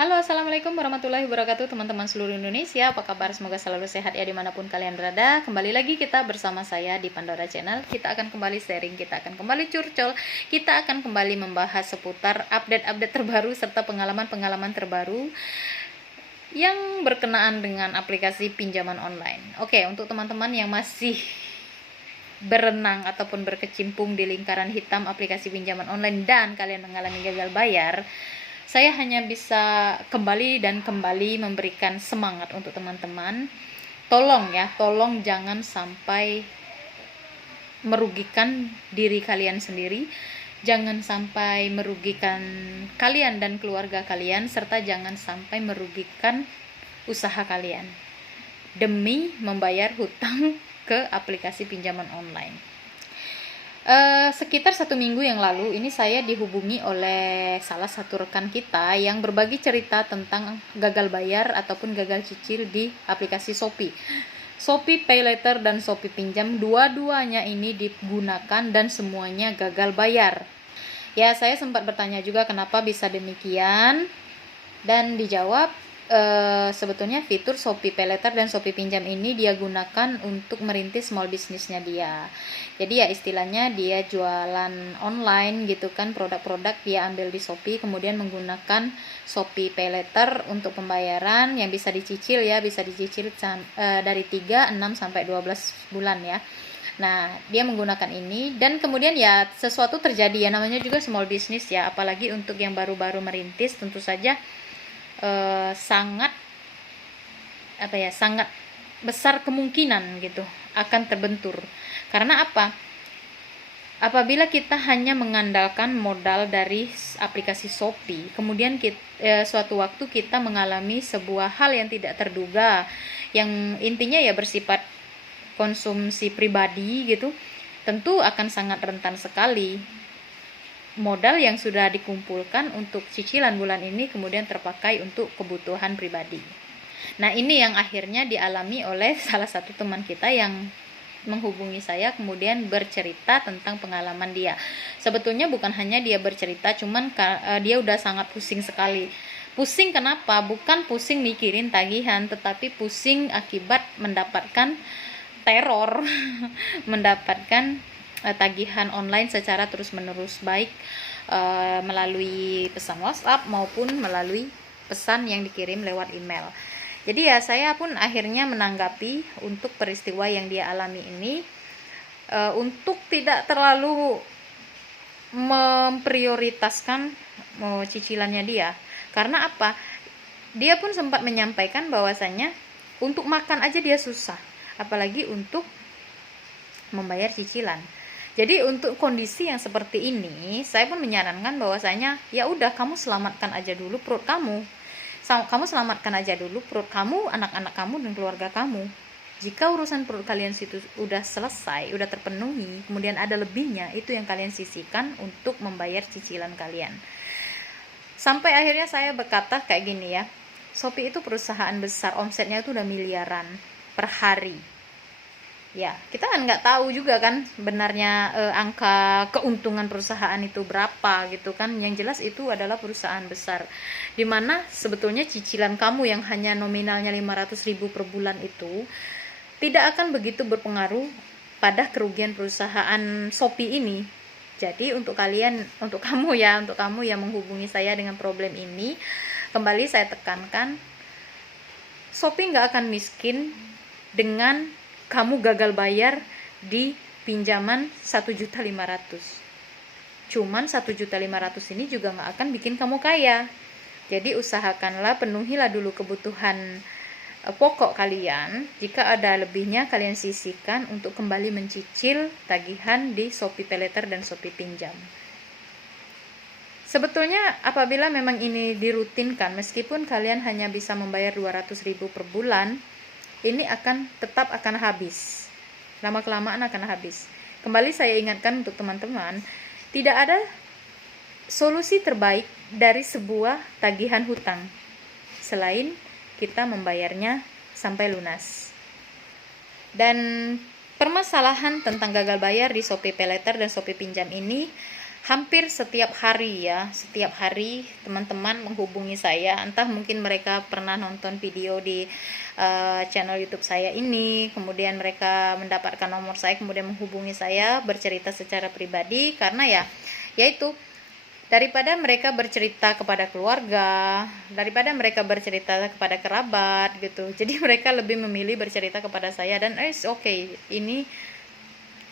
Halo, assalamualaikum warahmatullahi wabarakatuh, teman-teman seluruh Indonesia. Apa kabar? Semoga selalu sehat ya dimanapun kalian berada. Kembali lagi kita bersama saya di Pandora Channel. Kita akan kembali sharing, kita akan kembali curcol, kita akan kembali membahas seputar update-update terbaru serta pengalaman-pengalaman terbaru yang berkenaan dengan aplikasi pinjaman online. Oke, untuk teman-teman yang masih berenang ataupun berkecimpung di lingkaran hitam aplikasi pinjaman online dan kalian mengalami gagal bayar, saya hanya bisa kembali memberikan semangat untuk teman-teman. Tolong jangan sampai merugikan diri kalian sendiri, jangan sampai merugikan kalian dan keluarga kalian, serta jangan sampai merugikan usaha kalian demi membayar hutang ke aplikasi pinjaman online. Sekitar 1 minggu yang lalu ini saya dihubungi oleh salah satu rekan kita yang berbagi cerita tentang gagal bayar ataupun gagal cicil di aplikasi Shopee Pay Later dan Shopee Pinjam. Dua-duanya ini digunakan dan semuanya gagal bayar. Ya, saya sempat bertanya juga kenapa bisa demikian, dan dijawab sebetulnya fitur Shopee Pay Later dan Shopee Pinjam ini dia gunakan untuk merintis small businessnya dia. Jadi ya istilahnya dia jualan online gitu kan, produk-produk dia ambil di Shopee, kemudian menggunakan Shopee Pay Later untuk pembayaran yang bisa dicicil ya, bisa dicicil dari 3, 6 sampai 12 bulan ya. Nah, dia menggunakan ini dan kemudian ya sesuatu terjadi ya, namanya juga small business ya, apalagi untuk yang baru-baru merintis tentu saja sangat besar kemungkinan gitu akan terbentur. Karena apa? Apabila kita hanya mengandalkan modal dari aplikasi Shopee, kemudian suatu waktu kita mengalami sebuah hal yang tidak terduga, yang intinya ya bersifat konsumsi pribadi gitu, tentu akan sangat rentan sekali modal yang sudah dikumpulkan untuk cicilan bulan ini kemudian terpakai untuk kebutuhan pribadi. Nah, ini yang akhirnya dialami oleh salah satu teman kita yang menghubungi saya kemudian bercerita tentang pengalaman dia. Sebetulnya bukan hanya dia bercerita, cuman dia udah sangat pusing sekali. Pusing kenapa? Bukan pusing mikirin tagihan, tetapi pusing akibat mendapatkan teror mendapatkan tagihan online secara terus-menerus, baik melalui pesan WhatsApp maupun melalui pesan yang dikirim lewat email. Jadi ya saya pun akhirnya menanggapi untuk peristiwa yang dia alami ini, untuk tidak terlalu memprioritaskan cicilannya dia. Karena apa? Dia pun sempat menyampaikan bahwasannya untuk makan aja dia susah, apalagi untuk membayar cicilan. Jadi untuk kondisi yang seperti ini, saya pun menyarankan bahwasanya ya udah, kamu selamatkan aja dulu perut kamu. Kamu selamatkan aja dulu perut kamu, anak-anak kamu dan keluarga kamu. Jika urusan perut kalian situ udah selesai, udah terpenuhi, kemudian ada lebihnya, itu yang kalian sisihkan untuk membayar cicilan kalian. Sampai akhirnya saya berkata kayak gini ya, Shopee itu perusahaan besar, omsetnya itu udah miliaran per hari. Ya, kita kan nggak tahu juga kan sebenarnya angka keuntungan perusahaan itu berapa gitu kan. Yang jelas itu adalah perusahaan besar, dimana sebetulnya cicilan kamu yang hanya nominalnya 500.000 per bulan itu tidak akan begitu berpengaruh pada kerugian perusahaan Shopee ini. Jadi untuk kamu yang menghubungi saya dengan problem ini, kembali saya tekankan, Shopee nggak akan miskin dengan kamu gagal bayar di pinjaman 1.500.000. Cuman 1.500.000 ini juga nggak akan bikin kamu kaya. Jadi usahakanlah, penuhilah dulu kebutuhan pokok kalian. Jika ada lebihnya, kalian sisihkan untuk kembali mencicil tagihan di Shopee Pay Later dan Shopee Pinjam. Sebetulnya apabila memang ini dirutinkan, meskipun kalian hanya bisa membayar 200.000 per bulan, ini tetap akan habis, lama-kelamaan akan habis. Kembali saya ingatkan untuk teman-teman, tidak ada solusi terbaik dari sebuah tagihan hutang selain kita membayarnya sampai lunas. Dan permasalahan tentang gagal bayar di Shopee Pay Later dan Shopee Pinjam ini hampir setiap hari ya, setiap hari teman-teman menghubungi saya, entah mungkin mereka pernah nonton video di channel YouTube saya ini, kemudian mereka mendapatkan nomor saya, kemudian menghubungi saya bercerita secara pribadi, karena yaitu daripada mereka bercerita kepada keluarga, daripada mereka bercerita kepada kerabat gitu, jadi mereka lebih memilih bercerita kepada saya. Dan oke, ini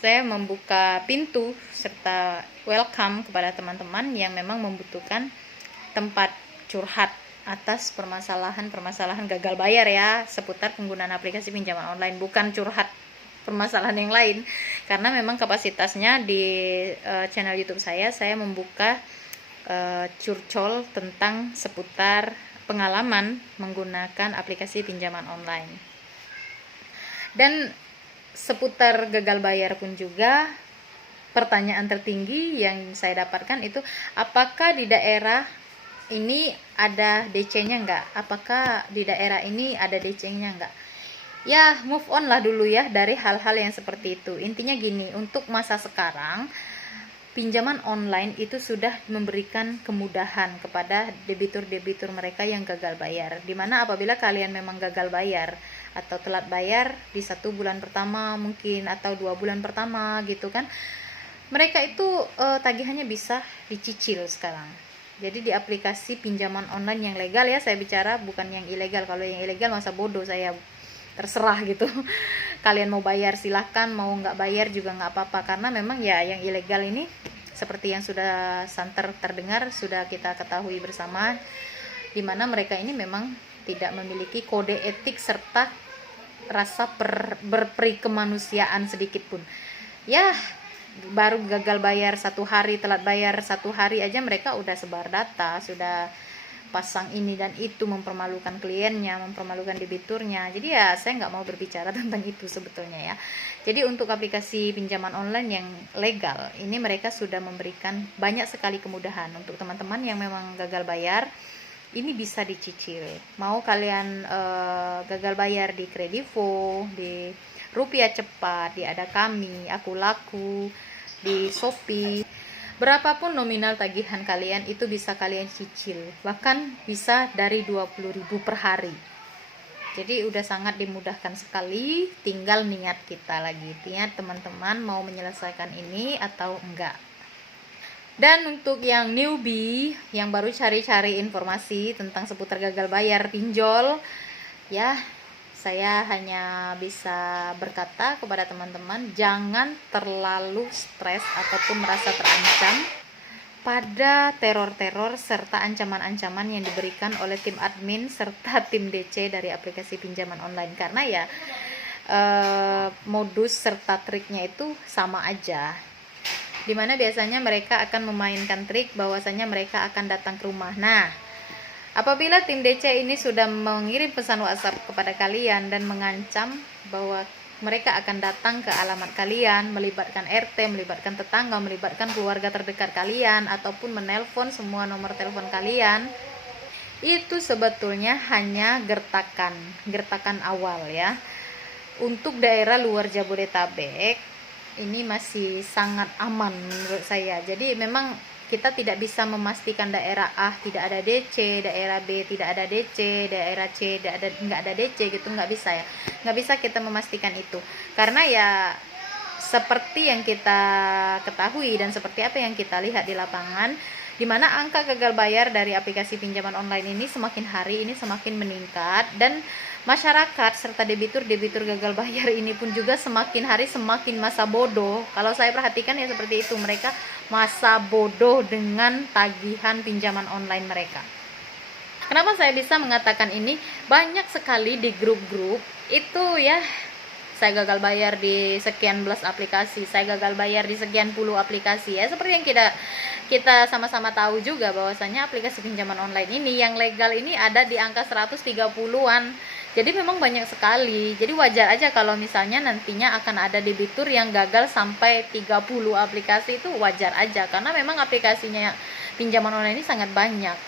saya membuka pintu serta welcome kepada teman-teman yang memang membutuhkan tempat curhat atas permasalahan gagal bayar ya, seputar penggunaan aplikasi pinjaman online, bukan curhat permasalahan yang lain. Karena memang kapasitasnya di channel YouTube saya membuka curcol tentang seputar pengalaman menggunakan aplikasi pinjaman online. Dan seputar gagal bayar pun juga pertanyaan tertinggi yang saya dapatkan itu, apakah di daerah ini ada DC-nya enggak? Apakah di daerah ini ada DC-nya enggak? Ya, move on lah dulu ya dari hal-hal yang seperti itu. Intinya gini, untuk masa sekarang pinjaman online itu sudah memberikan kemudahan kepada debitur-debitur mereka yang gagal bayar. Dimana apabila kalian memang gagal bayar atau telat bayar di 1 bulan pertama mungkin, atau 2 bulan pertama gitu kan, mereka itu tagihannya bisa dicicil sekarang. Jadi di aplikasi pinjaman online yang legal ya, saya bicara, bukan yang ilegal. Kalau yang ilegal masa bodoh, saya terserah gitu. Kalian mau bayar silahkan, mau nggak bayar juga nggak apa-apa, karena memang ya yang ilegal ini seperti yang sudah santer terdengar, sudah kita ketahui bersama, dimana mereka ini memang tidak memiliki kode etik serta rasa berperikemanusiaan sedikit pun ya. Baru gagal bayar 1 hari, telat bayar 1 hari aja mereka udah sebar data, sudah pasang ini dan itu, mempermalukan kliennya, mempermalukan debiturnya. Jadi ya saya nggak mau berbicara tentang itu sebetulnya ya. Jadi untuk aplikasi pinjaman online yang legal ini, mereka sudah memberikan banyak sekali kemudahan untuk teman-teman yang memang gagal bayar. Ini bisa dicicil. Mau kalian gagal bayar di Kredivo, di Rupiah Cepat, di Ada Kami, Aku Laku, di Shopee, berapapun nominal tagihan kalian itu bisa kalian cicil, bahkan bisa dari 20.000 per hari. Jadi udah sangat dimudahkan sekali, tinggal niat kita lagi, niat teman-teman mau menyelesaikan ini atau enggak. Dan untuk yang newbie yang baru cari-cari informasi tentang seputar gagal bayar pinjol ya, saya hanya bisa berkata kepada teman-teman, jangan terlalu stres ataupun merasa terancam pada teror-teror serta ancaman-ancaman yang diberikan oleh tim admin serta tim DC dari aplikasi pinjaman online. Karena ya modus serta triknya itu sama aja, dimana biasanya mereka akan memainkan trik bahwasanya mereka akan datang ke rumah. Nah, apabila tim DC ini sudah mengirim pesan WhatsApp kepada kalian dan mengancam bahwa mereka akan datang ke alamat kalian, melibatkan RT, melibatkan tetangga, melibatkan keluarga terdekat kalian, ataupun menelpon semua nomor telepon kalian, itu sebetulnya hanya gertakan awal ya. Untuk daerah luar Jabodetabek ini masih sangat aman menurut saya. Jadi memang kita tidak bisa memastikan daerah A tidak ada DC, daerah B tidak ada DC, daerah C nggak ada DC gitu, nggak bisa ya, nggak bisa kita memastikan itu, karena ya seperti yang kita ketahui dan seperti apa yang kita lihat di lapangan, di mana angka gagal bayar dari aplikasi pinjaman online ini semakin hari ini semakin meningkat, dan masyarakat serta debitur gagal bayar ini pun juga semakin hari semakin masa bodoh. Kalau saya perhatikan ya seperti itu, mereka masa bodoh dengan tagihan pinjaman online mereka. Kenapa saya bisa mengatakan ini? Banyak sekali di grup-grup itu ya, saya gagal bayar di sekian belas aplikasi, saya gagal bayar di sekian puluh aplikasi ya. Seperti yang kita sama-sama tahu juga bahwasanya aplikasi pinjaman online ini yang legal ini ada di angka 130-an. Jadi memang banyak sekali. Jadi wajar aja kalau misalnya nantinya akan ada debitur yang gagal sampai 30 aplikasi, itu wajar aja, karena memang aplikasinya pinjaman online ini sangat banyak.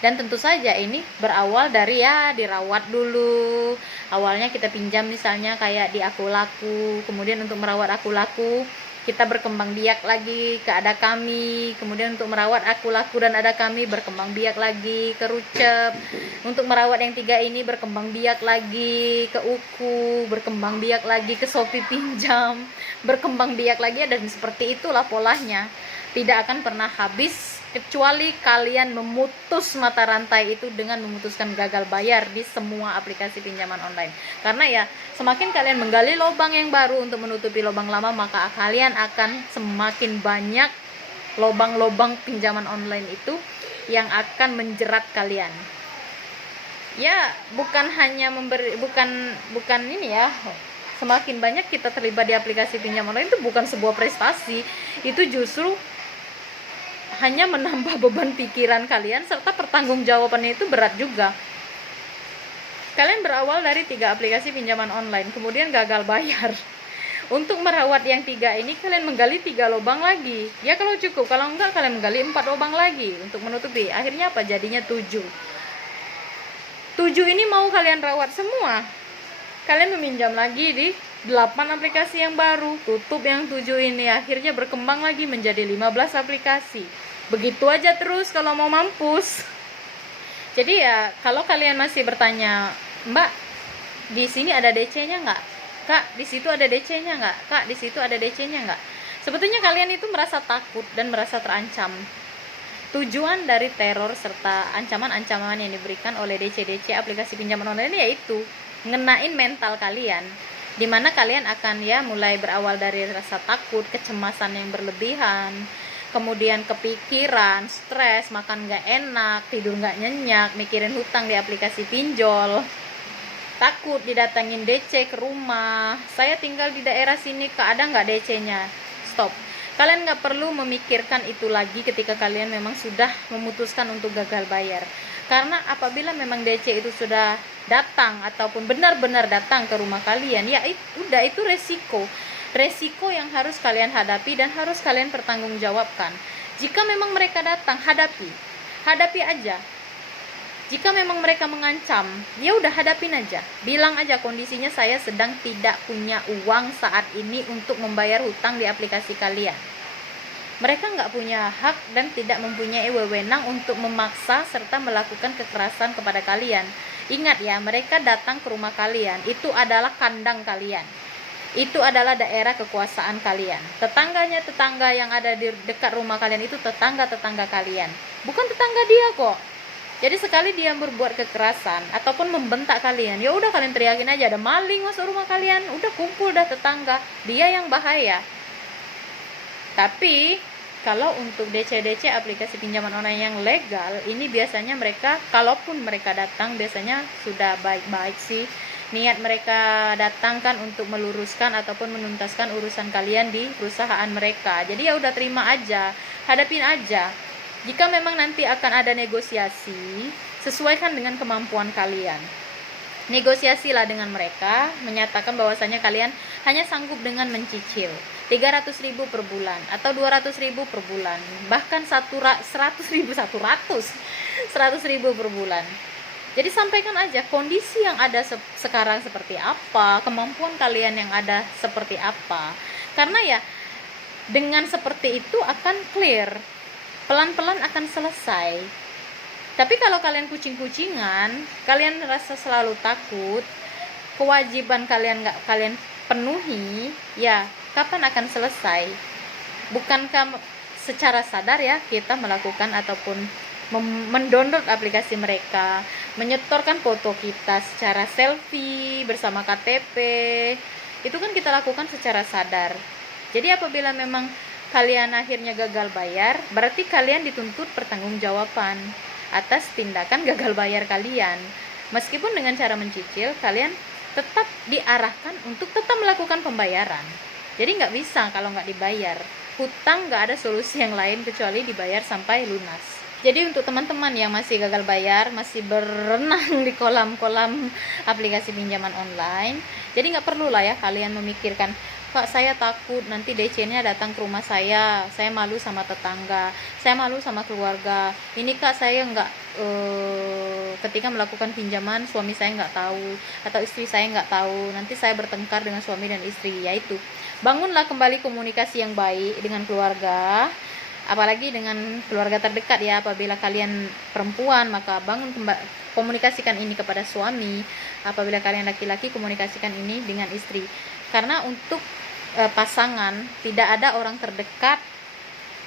Dan tentu saja ini berawal dari ya dirawat dulu. Awalnya kita pinjam misalnya kayak di Aku Laku, kemudian untuk merawat Aku Laku kita berkembang biak lagi ke ada kami, kemudian untuk merawat aku laku dan ada kami berkembang biak lagi ke Rucep, untuk merawat yang 3 ini berkembang biak lagi ke Uku, berkembang biak lagi ke Shopee pinjam, berkembang biak lagi, dan seperti itulah polanya, tidak akan pernah habis kecuali kalian memutus mata rantai itu dengan memutuskan gagal bayar di semua aplikasi pinjaman online. Karena ya semakin kalian menggali lubang yang baru untuk menutupi lubang lama, maka kalian akan semakin banyak lubang-lubang pinjaman online itu yang akan menjerat kalian. Ya bukan hanya bukan ini ya, semakin banyak kita terlibat di aplikasi pinjaman online itu bukan sebuah prestasi, itu justru hanya menambah beban pikiran kalian, serta pertanggungjawabannya itu berat juga. Kalian berawal dari 3 aplikasi pinjaman online, kemudian gagal bayar. Untuk merawat yang 3 ini kalian menggali 3 lubang lagi. Ya kalau cukup, kalau enggak kalian menggali 4 lubang lagi untuk menutupi. Akhirnya apa? Jadinya 7 ini mau kalian rawat semua. Kalian meminjam lagi di 8 aplikasi yang baru, tutup yang 7 ini, akhirnya berkembang lagi menjadi 15 aplikasi. Begitu aja terus kalau mau mampus. Jadi ya kalau kalian masih bertanya, Mbak, di sini ada DC-nya nggak? Kak, di situ ada DC-nya nggak? Kak, di situ ada DC-nya nggak? Sebetulnya kalian itu merasa takut dan merasa terancam. Tujuan dari teror serta ancaman-ancaman yang diberikan oleh DC-DC aplikasi pinjaman online ini yaitu ngenain mental kalian, dimana kalian akan ya mulai berawal dari rasa takut, kecemasan yang berlebihan, kemudian kepikiran, stres, makan gak enak, tidur gak nyenyak, mikirin hutang di aplikasi pinjol, takut didatangin DC ke rumah, saya tinggal di daerah sini, Kak, ada gak DC-nya? Stop. Kalian gak perlu memikirkan itu lagi ketika kalian memang sudah memutuskan untuk gagal bayar. Karena apabila memang DC itu sudah datang ataupun benar-benar datang ke rumah kalian, ya itu resiko yang harus kalian hadapi dan harus kalian pertanggungjawabkan. Jika memang mereka datang, hadapi aja. Jika memang mereka mengancam, ya udah hadapin aja. Bilang aja kondisinya saya sedang tidak punya uang saat ini untuk membayar hutang di aplikasi kalian. Mereka nggak punya hak dan tidak mempunyai wewenang untuk memaksa serta melakukan kekerasan kepada kalian. Ingat ya, mereka datang ke rumah kalian, itu adalah kandang kalian. Itu adalah daerah kekuasaan kalian. Tetangga yang ada di dekat rumah kalian itu tetangga-tetangga kalian. Bukan tetangga dia kok. Jadi sekali dia berbuat kekerasan ataupun membentak kalian, ya udah kalian teriakin aja, ada maling masuk rumah kalian, udah kumpul dah tetangga. Dia yang bahaya. Tapi kalau untuk DC aplikasi pinjaman online yang legal, ini biasanya mereka, kalaupun mereka datang, biasanya sudah baik-baik sih. Niat mereka datang kan untuk meluruskan ataupun menuntaskan urusan kalian di perusahaan mereka. Jadi ya udah terima aja, hadapin aja. Jika memang nanti akan ada negosiasi, sesuaikan dengan kemampuan kalian. Negosiasilah dengan mereka, menyatakan bahwasanya kalian hanya sanggup dengan mencicil 300.000 per bulan atau 200.000 per bulan, bahkan 100.000 per bulan. Jadi sampaikan aja kondisi yang ada sekarang seperti apa, kemampuan kalian yang ada seperti apa. Karena ya dengan seperti itu akan clear, pelan-pelan akan selesai. Tapi kalau kalian kucing-kucingan, kalian rasa selalu takut, kewajiban kalian nggak kalian penuhi, ya kapan akan selesai? Bukankah secara sadar ya kita melakukan ataupun mendownload aplikasi mereka, menyetorkan foto kita secara selfie bersama KTP, itu kan kita lakukan secara sadar. Jadi apabila memang kalian akhirnya gagal bayar, berarti kalian dituntut pertanggungjawaban atas tindakan gagal bayar kalian. Meskipun dengan cara mencicil, kalian tetap diarahkan untuk tetap melakukan pembayaran. Jadi nggak bisa kalau nggak dibayar. Hutang nggak ada solusi yang lain kecuali dibayar sampai lunas. Jadi untuk teman-teman yang masih gagal bayar, masih berenang di kolam-kolam aplikasi pinjaman online, jadi nggak perlu lah ya kalian memikirkan, Kak, saya takut nanti DC-nya datang ke rumah saya malu sama tetangga, saya malu sama keluarga, ini Kak saya nggak ketika melakukan pinjaman suami saya nggak tahu atau istri saya nggak tahu, nanti saya bertengkar dengan suami dan istri. Yaitu bangunlah kembali komunikasi yang baik dengan keluarga, apalagi dengan keluarga terdekat ya. Apabila kalian perempuan, maka bangun komunikasikan ini kepada suami. Apabila kalian laki-laki, komunikasikan ini dengan istri. Karena untuk pasangan tidak ada orang terdekat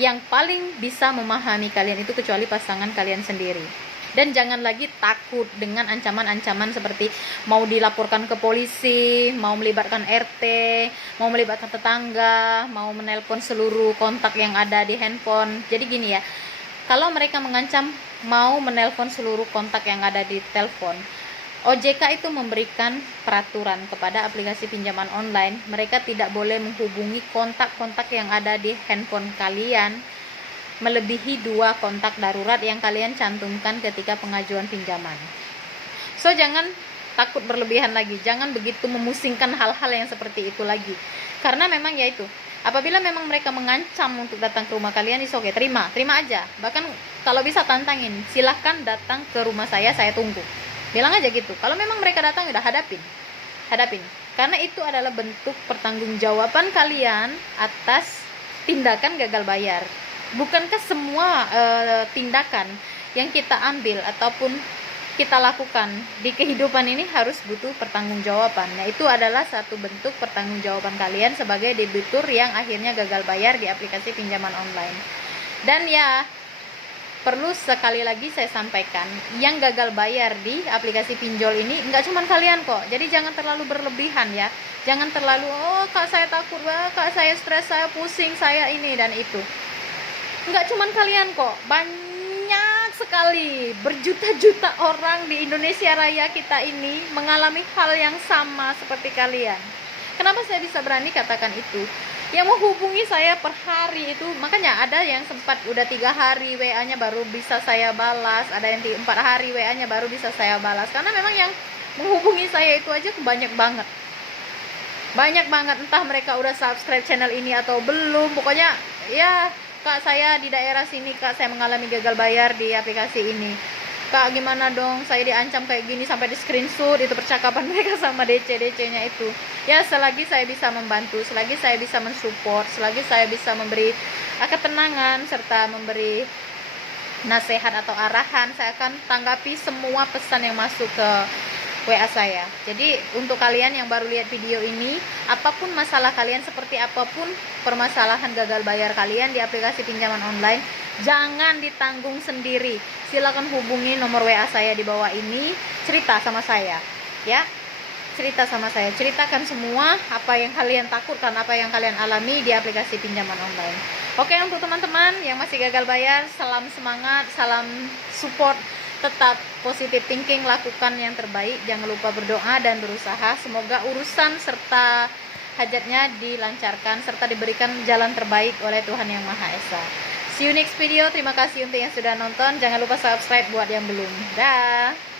yang paling bisa memahami kalian itu kecuali pasangan kalian sendiri. Dan jangan lagi takut dengan ancaman-ancaman seperti mau dilaporkan ke polisi, mau melibatkan RT, mau melibatkan tetangga, mau menelpon seluruh kontak yang ada di handphone. Jadi gini ya, kalau mereka mengancam mau menelpon seluruh kontak yang ada di telepon, OJK itu memberikan peraturan kepada aplikasi pinjaman online. Mereka tidak boleh menghubungi kontak-kontak yang ada di handphone kalian melebihi 2 kontak darurat yang kalian cantumkan ketika pengajuan pinjaman. So, jangan takut berlebihan lagi, jangan begitu memusingkan hal-hal yang seperti itu lagi. Karena memang ya itu, apabila memang mereka mengancam untuk datang ke rumah kalian, is oke, terima aja. Bahkan kalau bisa tantangin, silahkan datang ke rumah saya tunggu. Bilang aja gitu. Kalau memang mereka datang, udah hadapin. Karena itu adalah bentuk pertanggungjawaban kalian atas tindakan gagal bayar. Bukankah semua tindakan yang kita ambil ataupun kita lakukan di kehidupan ini harus butuh pertanggungjawaban? Nah, itu adalah satu bentuk pertanggungjawaban kalian sebagai debitur yang akhirnya gagal bayar di aplikasi pinjaman online. Dan ya, perlu sekali lagi saya sampaikan, yang gagal bayar di aplikasi pinjol ini nggak cuma kalian kok. Jadi jangan terlalu berlebihan ya. Jangan terlalu, oh kak saya takut, kak saya stres, saya pusing, saya ini dan itu. Nggak cuman kalian kok, banyak sekali, berjuta-juta orang di Indonesia Raya kita ini mengalami hal yang sama seperti kalian. Kenapa saya bisa berani katakan itu? Yang menghubungi saya per hari itu, makanya ada yang sempat udah 3 hari WA-nya baru bisa saya balas, ada yang 4 hari WA-nya baru bisa saya balas. Karena memang yang menghubungi saya itu aja banyak banget, entah mereka udah subscribe channel ini atau belum. Pokoknya ya, kak saya di daerah sini, kak saya mengalami gagal bayar di aplikasi ini, kak gimana dong, saya diancam kayak gini, sampai di screenshot itu percakapan mereka sama DC-nya itu. Ya, selagi saya bisa membantu, selagi saya bisa mensupport, selagi saya bisa memberi ketenangan serta memberi nasihat atau arahan, saya akan tanggapi semua pesan yang masuk ke WA saya. Jadi untuk kalian yang baru lihat video ini, apapun masalah kalian, seperti apapun permasalahan gagal bayar kalian di aplikasi pinjaman online, jangan ditanggung sendiri. Silakan hubungi nomor WA saya di bawah ini, cerita sama saya ya. Cerita sama saya, ceritakan semua apa yang kalian takutkan, apa yang kalian alami di aplikasi pinjaman online. Oke, untuk teman-teman yang masih gagal bayar, salam semangat, salam support. Tetap positive thinking, lakukan yang terbaik, jangan lupa berdoa dan berusaha. Semoga urusan serta hajatnya dilancarkan serta diberikan jalan terbaik oleh Tuhan Yang Maha Esa. See you next video. Terima kasih untuk yang sudah nonton. Jangan lupa subscribe buat yang belum. Dah.